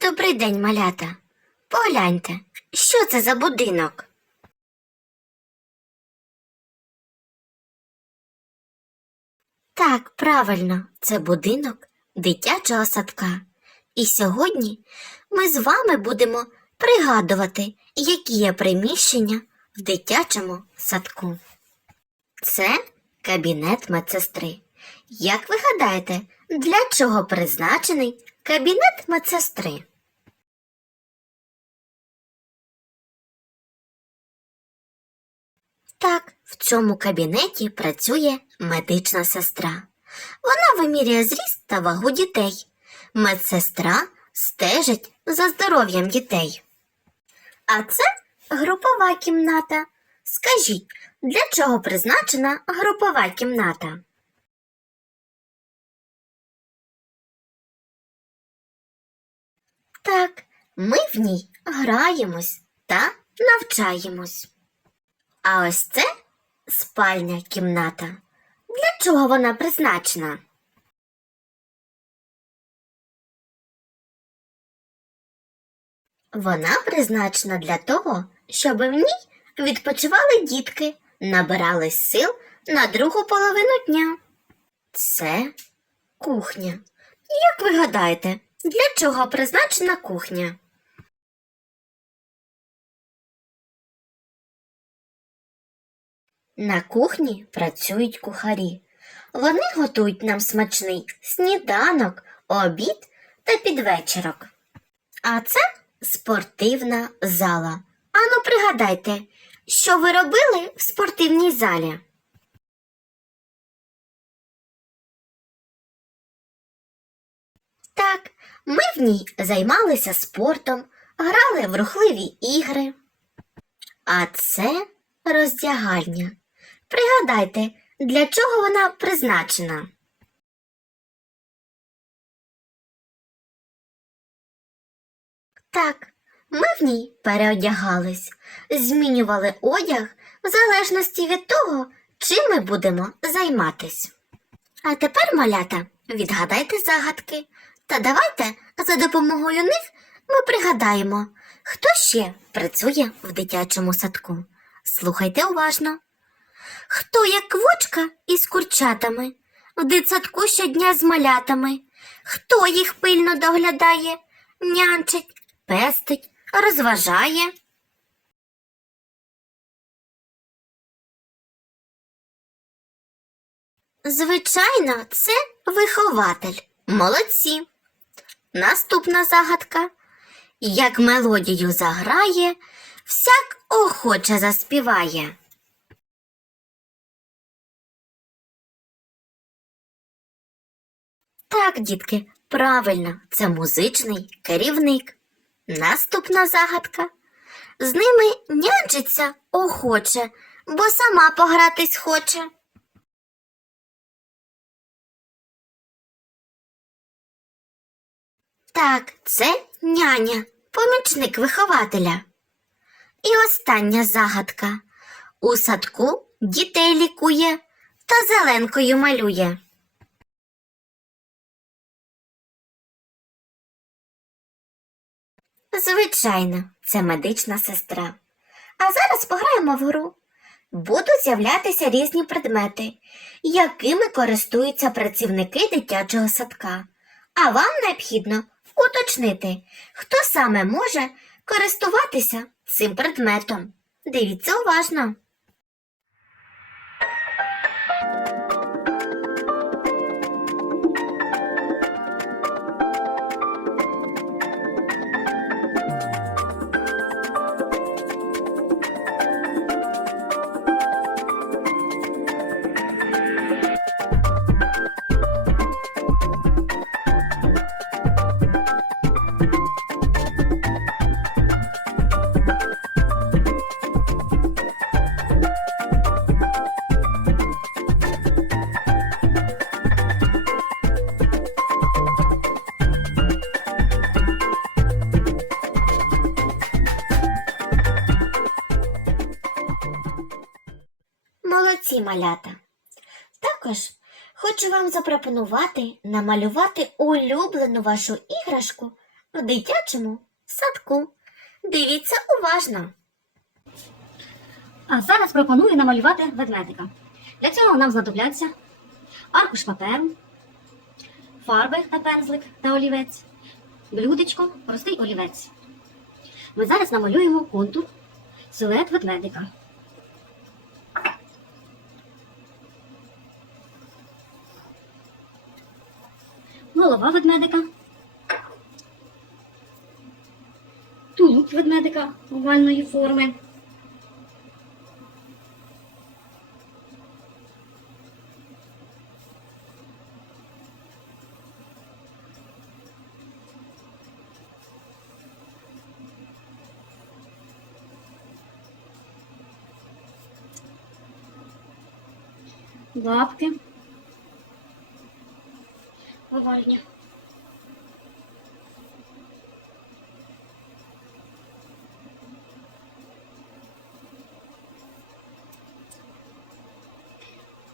Добрий день, малята. Погляньте, що це за будинок? Так, правильно, це будинок дитячого садка. І сьогодні ми з вами будемо пригадувати, які є приміщення в дитячому садку. Це кабінет медсестри. Як ви гадаєте, для чого призначений кабінет медсестри? Так, в цьому кабінеті працює медична сестра. Вона вимірює зріст та вагу дітей. Медсестра стежить за здоров'ям дітей. А це групова кімната. Скажіть, для чого призначена групова кімната? Так, ми в ній граємось та навчаємось. А ось це спальня кімната. Для чого вона призначена? Вона призначена для того, щоб в ній відпочивали дітки, набирались сил на другу половину дня. Це кухня. Як ви гадаєте, для чого призначена кухня? На кухні працюють кухарі. Вони готують нам смачний сніданок, обід та підвечерок. А це спортивна зала. Ану, пригадайте, що ви робили в спортивній залі? Так, ми в ній займалися спортом, грали в рухливі ігри. А це роздягальня. Пригадайте, для чого вона призначена? Так, ми в ній переодягались, змінювали одяг в залежності від того, чим ми будемо займатись. А тепер, малята, відгадайте загадки, та давайте за допомогою них ми пригадаємо, хто ще працює в дитячому садку. Слухайте уважно. Хто як квочка із курчатами, в дитсадку щодня з малятами, хто їх пильно доглядає, нянчить, пестить, розважає. Звичайно, це вихователь. Молодці. Наступна загадка. Як мелодію заграє, всяк охоче заспіває. Так, дітки, правильно, це музичний керівник. Наступна загадка. З ними нянчиться охоче, бо сама погратись хоче. Так, це няня, помічник вихователя. І остання загадка. У садку дітей лікує та зеленкою малює. Звичайно, це медична сестра. А зараз пограємо в гру. Будуть з'являтися різні предмети, якими користуються працівники дитячого садка. А вам необхідно уточнити, хто саме може користуватися цим предметом. Дивіться уважно. Малята. Також хочу вам запропонувати намалювати улюблену вашу іграшку в дитячому садку. Дивіться уважно. А зараз пропоную намалювати ведмедика. Для цього нам знадобляться аркуш паперу, фарби та пензлик та олівець, блюдечко, простий олівець. Ми зараз намалюємо контур, силует ведмедика. Голова ведмедика. Тулуб ведмедика овальної форми. лапки. Овальні.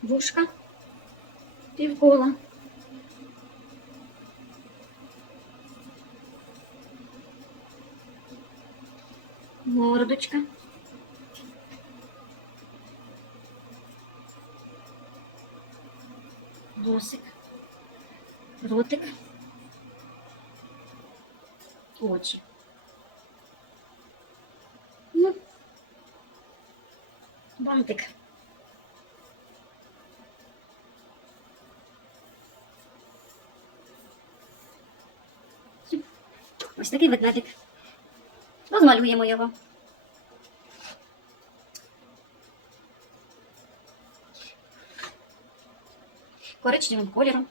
Вушка. Півкола. Мордочка. носик, ротик, очі. Ну, бантик. Ось такий ведмедик. Розмалюємо його. коричневим кольором.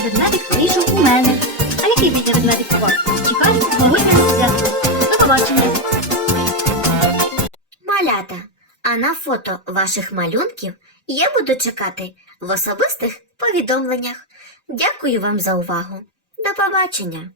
Ведмедик вийшов у мене. А який буде ведмедик у вас? Чекаю зворотнього зв'язку. До побачення. Малята, а на фото ваших малюнків я буду чекати в особистих повідомленнях. Дякую вам за увагу. До побачення!